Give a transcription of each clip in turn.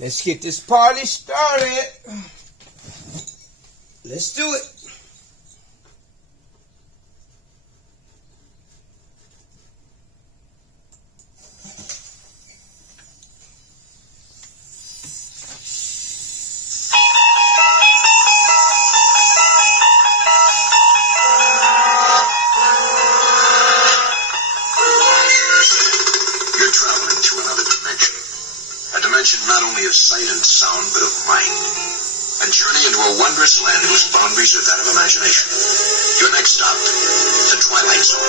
Let's get this party started. Let's do it. You're traveling to another dimension. A dimension not only of sight and sound, but of mind. A journey into a wondrous land whose boundaries are that of imagination. Your next stop, the Twilight Zone.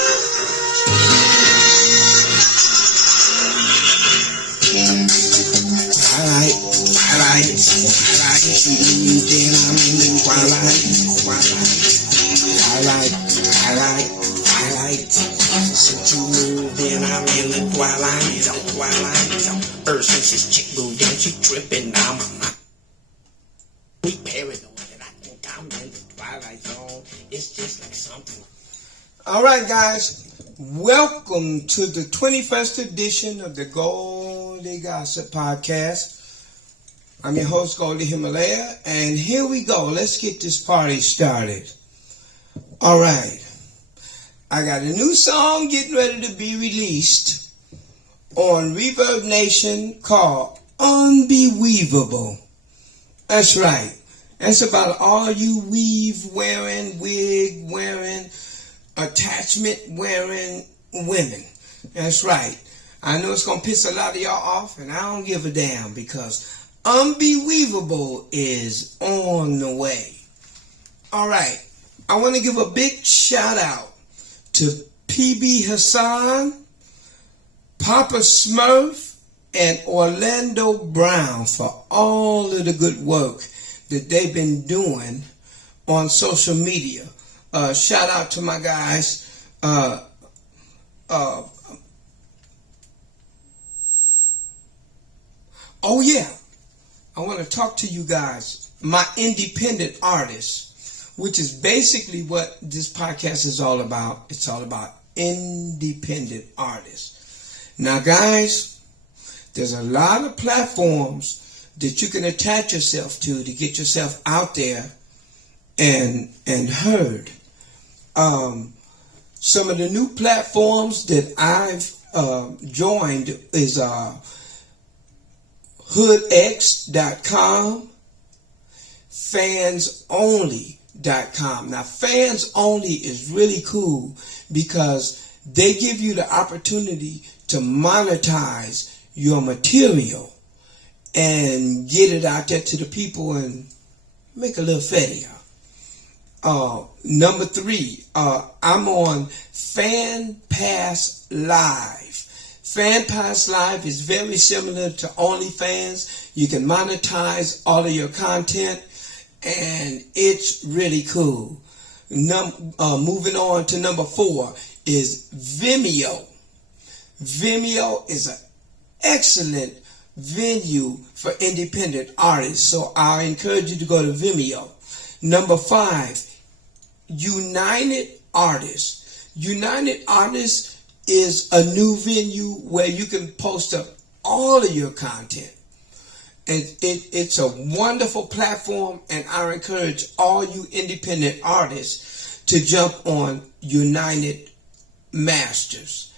Twilight. Then I'm in the twilight. Since you moved, then I'm in the twilight. Ever since this chick moved in, she tripping. I'm paranoid and I think I'm in the twilight zone. It's just like something. All right, guys. Welcome to the 21st edition of the Goldie Gossip podcast. I'm your host, Goldie Himalaya, and here we go. Let's get this party started. All right. I got a new song getting ready to be released on Reverb Nation called Unbelievable. That's right. That's about all you weave wearing, wig wearing, attachment wearing women. That's right. I know it's going to piss a lot of y'all off, and I don't give a damn because Unbelievable is on the way. All right. I want to give a big shout out to PB Hassan, Papa Smurf, and Orlando Brown for all of the good work that they've been doing on social media. Shout out to my guys. Oh yeah, I want to talk to you guys, my independent artists, which is basically what this podcast is all about. It's all about independent artists. Now, guys, there's a lot of platforms that you can attach yourself to get yourself out there and heard. Some of the new platforms that I've joined is hoodx.com, fansonly.com. Now, Fans Only is really cool because they give you the opportunity to monetize your material and get it out there to the people and make a little fetty. Number 3, I'm on FanPass Live. FanPass Live is very similar to OnlyFans. You can monetize all of your content, and it's really cool. Moving on to number 4 is Vimeo. Vimeo is an excellent venue for independent artists, so I encourage you to go to Vimeo. Number 5, United Artists. United Artists is a new venue where you can post up all of your content. And it's a wonderful platform, and I encourage all you independent artists to jump on United Masters.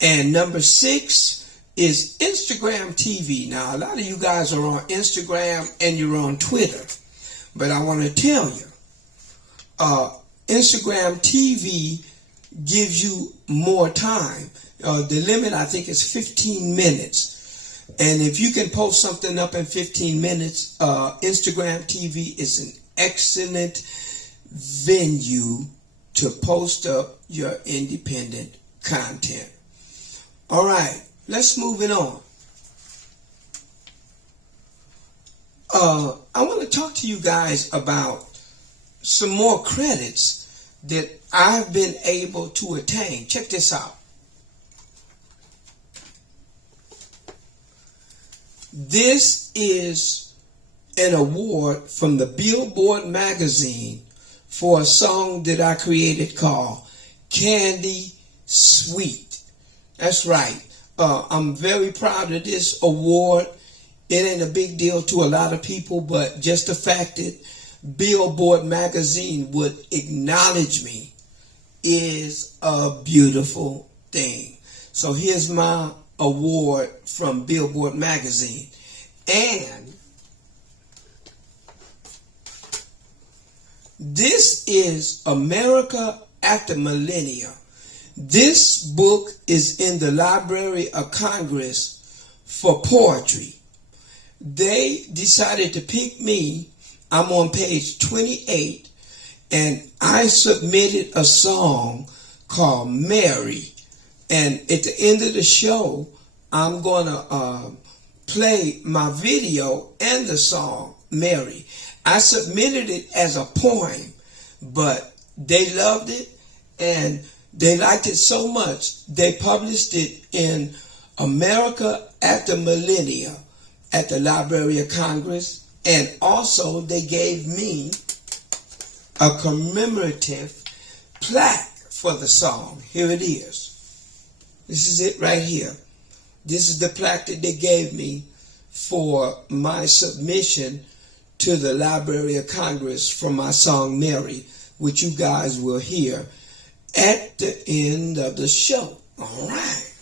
And number 6 is Instagram TV. Now, a lot of you guys are on Instagram and you're on Twitter. But I want to tell you, Instagram TV gives you more time. The limit, I think, is 15 minutes. And if you can post something up in 15 minutes, Instagram TV is an excellent venue to post up your independent content. All right, let's move it on. I want to talk to you guys about some more credits that I've been able to attain. Check this out. This is an award from the Billboard magazine for a song that I created called Candy Sweet. That's right. I'm very proud of this award. It ain't a big deal to a lot of people, but just the fact that Billboard magazine would acknowledge me is a beautiful thing. So here's my award from Billboard magazine. And this is America After Millennia. This book is in the Library of Congress for poetry. They decided to pick me. I'm on page 28, and I submitted a song called Mary. And at the end of the show, I'm going to play my video and the song Mary. I submitted it as a poem, but they loved it and they liked it so much, they published it in America After Millennia at the Library of Congress. And also they gave me a commemorative plaque for the song. Here it is. This is it right here. This is the plaque that they gave me for my submission to the Library of Congress for my song Mary, which you guys will hear at the end of the show. All right.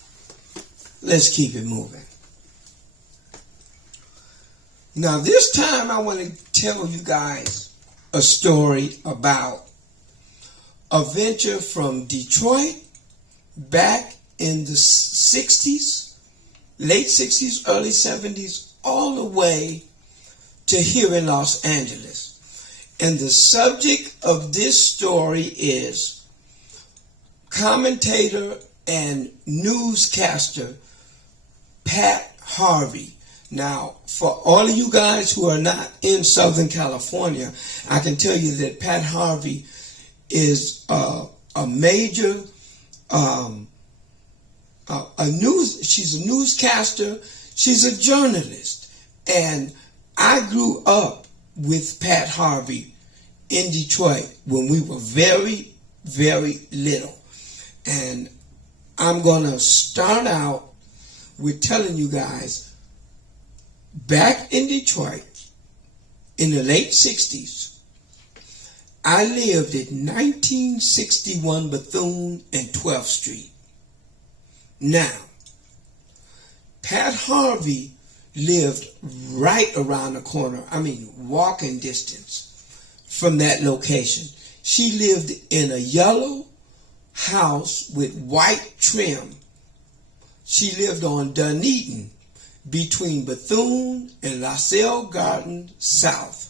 Let's keep it moving. Now this time I want to tell you guys a story about a venture from Detroit back in the 60s, late 60s, early 70s, all the way to here in Los Angeles. And the subject of this story is commentator and newscaster Pat Harvey. Now, for all of you guys who are not in Southern California, I can tell you that Pat Harvey is a major, she's a newscaster, she's a journalist. And I grew up with Pat Harvey in Detroit when we were very, very little. And I'm going to start out with telling you guys, back in Detroit in the late 60s, I lived at 1961 Bethune and 12th Street. Now, Pat Harvey lived right around the corner, walking distance from that location. She lived in a yellow house with white trim. She lived on Dunedin between Bethune and LaSalle Garden South.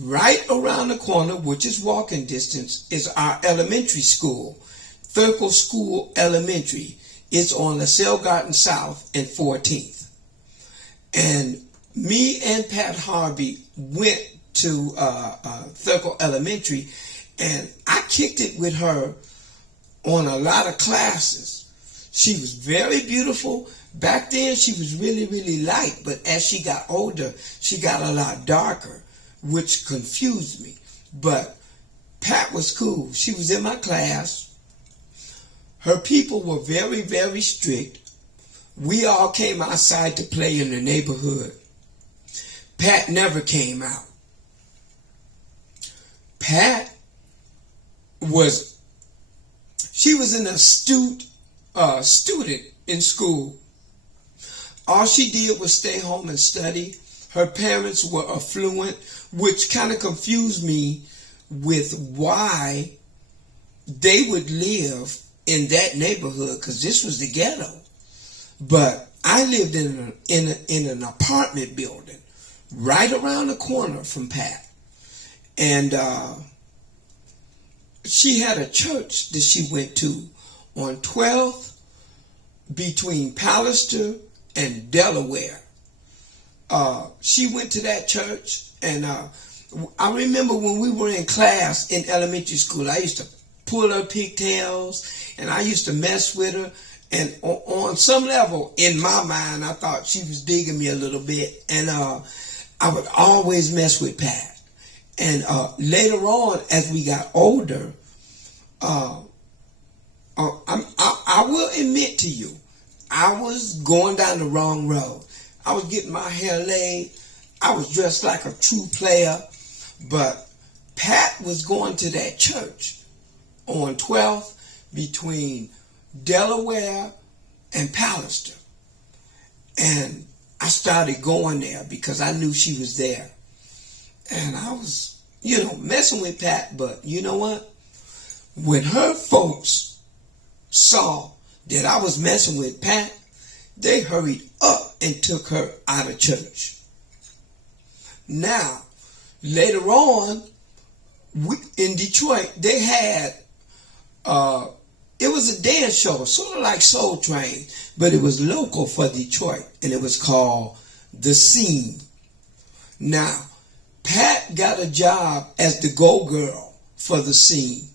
Right around the corner, which is walking distance, is our elementary school, Thurkel School Elementary. It's on LaSalle Garden South and 14th. And me and Pat Harvey went to Thurkel Elementary, and I kicked it with her on a lot of classes. She was very beautiful. Back then, she was really, really light, but as she got older, she got a lot darker, which confused me. But Pat was cool. She was in my class. Her people were very, very strict. We all came outside to play in the neighborhood. Pat never came out. Pat she was an astute student in school. All she did was stay home and study. Her parents were affluent, which kind of confused me with why they would live in that neighborhood, because this was the ghetto. But I lived in an apartment building right around the corner from Pat. And she had a church that she went to on 12th between Pallister and Delaware. She went to that church, and I remember when we were in class in elementary school, I used to pull her pigtails, and I used to mess with her. And on some level, in my mind, I thought she was digging me a little bit, and I would always mess with Pat. And later on, as we got older, I will admit to you, I was going down the wrong road. I was getting my hair laid. I was dressed like a true player. But Pat was going to that church on 12th between Delaware and Pallister. And I started going there because I knew she was there. And I was, messing with Pat. But you know what? When her folks saw that I was messing with Pat, they hurried up and took her out of church. Now, later on, in Detroit, they had, it was a dance show, sort of like Soul Train, but it was local for Detroit, and it was called The Scene. Now, Pat got a job as the go-girl for The Scene.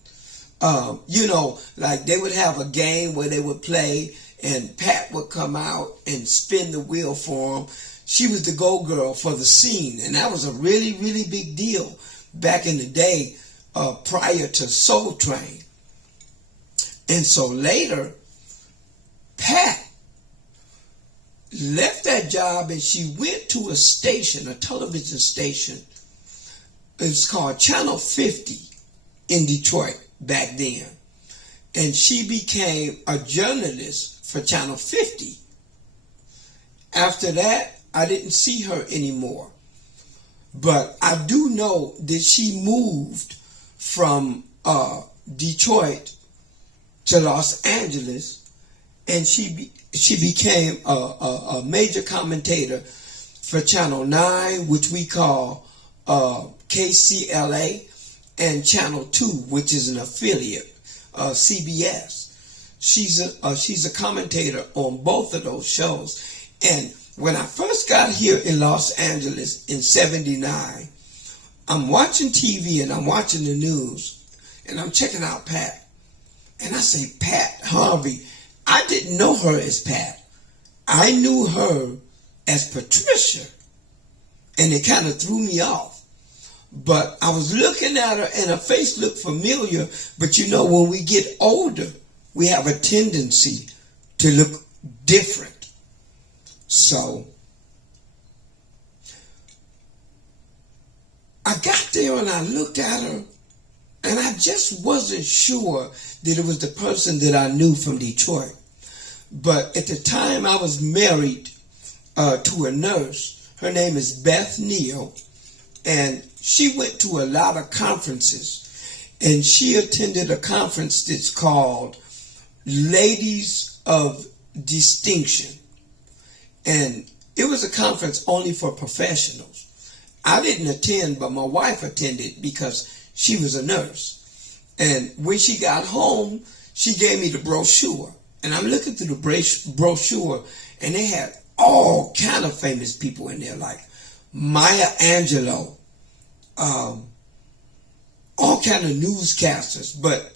Like they would have a game where they would play, and Pat would come out and spin the wheel for them. She was the go-girl for The Scene, and that was a really, really big deal back in the day, prior to Soul Train. And so later, Pat left that job and she went to a station, a television station. It's called Channel 50 in Detroit back then. And she became a journalist for Channel 50. After that, I didn't see her anymore. But I do know that she moved from Detroit to Los Angeles, and she became a major commentator for Channel 9, which we call KCLA, and Channel 2, which is an affiliate, CBS. She's a commentator on both of those shows. And when I first got here in Los Angeles in 79, I'm watching TV and I'm watching the news, and I'm checking out Pat. And I say, Pat Harvey. I didn't know her as Pat. I knew her as Patricia. And it kind of threw me off. But I was looking at her and her face looked familiar. But when we get older, we have a tendency to look different. So I got there and I looked at her, and I just wasn't sure that it was the person that I knew from Detroit. But at the time I was married to a nurse. Her name is Beth Neal, and she went to a lot of conferences. And she attended a conference that's called Ladies of Distinction. And it was a conference only for professionals. I didn't attend, but my wife attended because she was a nurse. And when she got home, she gave me the brochure. And I'm looking through the brochure, and they had all kind of famous people in there, like Maya Angelou, all kind of newscasters. But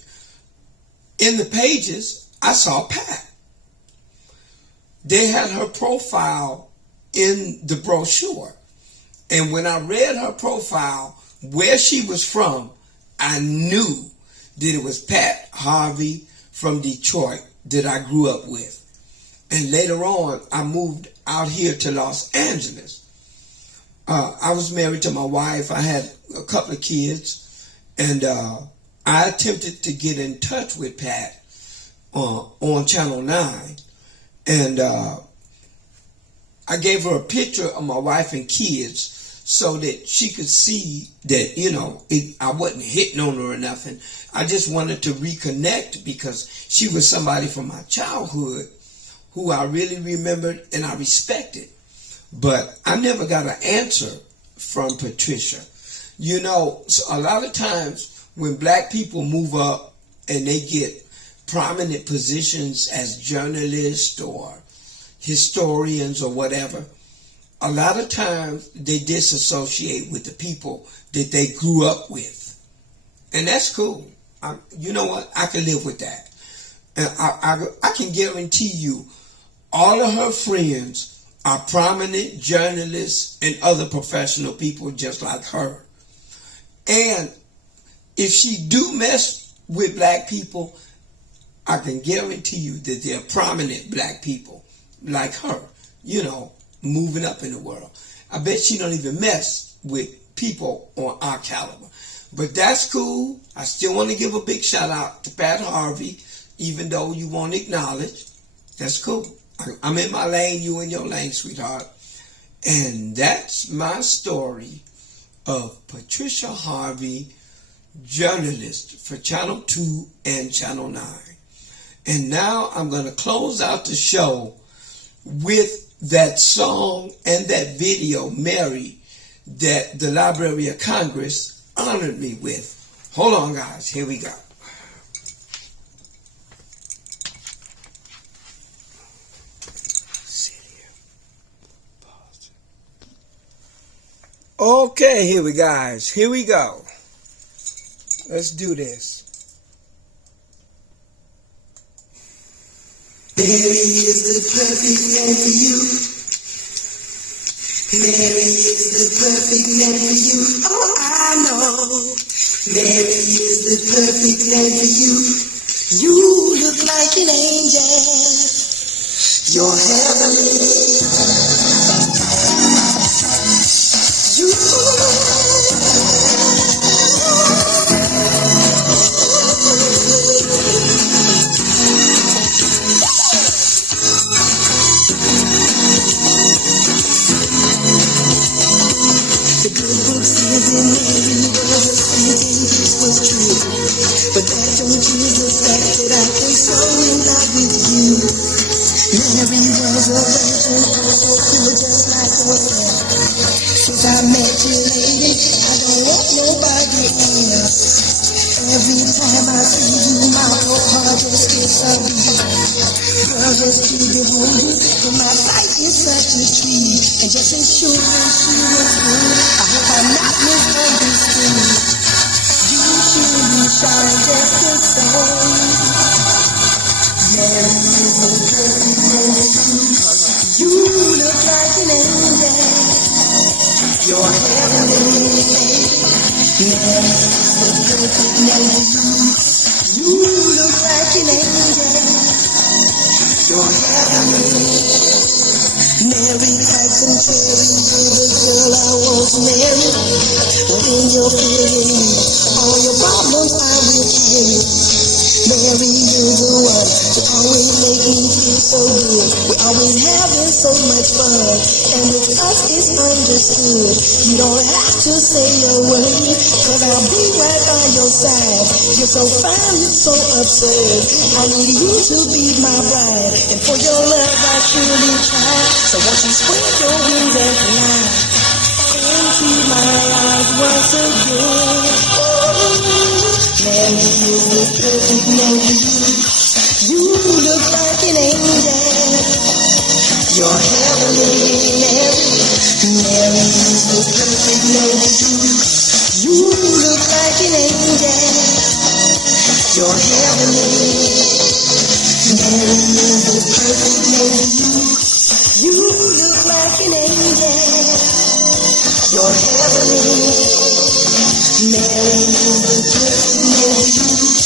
in the pages, I saw Pat. They had her profile in the brochure. And when I read her profile, where she was from, I knew that it was Pat Harvey from Detroit that I grew up with. And later on, I moved out here to Los Angeles. I was married to my wife. I had a couple of kids. And I attempted to get in touch with Pat on Channel 9. And I gave her a picture of my wife and kids so that she could see that, I wasn't hitting on her or nothing. I just wanted to reconnect because she was somebody from my childhood who I really remembered and I respected. But I never got an answer from Patricia. So a lot of times when black people move up and they get prominent positions as journalists or historians or whatever, a lot of times they disassociate with the people that they grew up with. And that's cool. You know what? I can live with that. And I can guarantee you all of her friends are prominent journalists and other professional people just like her. And if she do mess with black people, I can guarantee you that they're prominent black people like her, moving up in the world. I bet she don't even mess with people on our caliber. But that's cool. I still want to give a big shout out to Pat Harvey, even though you won't acknowledge. That's cool. I'm in my lane, you in your lane, sweetheart. And that's my story of Patricia Harvey, journalist for Channel 2 and Channel 9. And now I'm going to close out the show with that song and that video, Mary, that the Library of Congress honored me with. Hold on, guys. Here we go. Okay, here we guys. Here we go. Let's do this. Mary is the perfect name for you. Mary is the perfect name for you. Oh, I know. Mary is the perfect name for you. You look like an angel. You're heavenly. But that don't change the fact that I am so in love with you. Mary was a virgin, so pure just like a well. Since I met you, lady, I don't want nobody else. Every time I see you, my whole heart just gets a beat. Girl, just to behold you, and my sight is such a treat. And just as sure as she was good, I hope I'm not misunderstood. You shine just the same. Mary is the perfect name. You look like an angel. You're heavenly, baby. Mary is the perfect name. You look like an angel. You're heavenly. Mary types and cherry, you're the girl I want to marry. When you're feeling all your problems I will carry. Mary, you're the one to always make me feel so good. We're always having so much fun, and with us it's understood. You don't have to say a word, cause I'll be right by your side. You're so fine, you're so absurd. I need you to be my bride, and for your love I truly try. So won't you spread your wings and fly into my arms once again. Mary is the perfect name for you. You look like an angel. You're heavenly, Mary. Mary is the perfect name for you. You look like an angel. You're heavenly. Mary is the perfect name for you. You look like an angel. You're heavenly. Mary is the perfect name for you.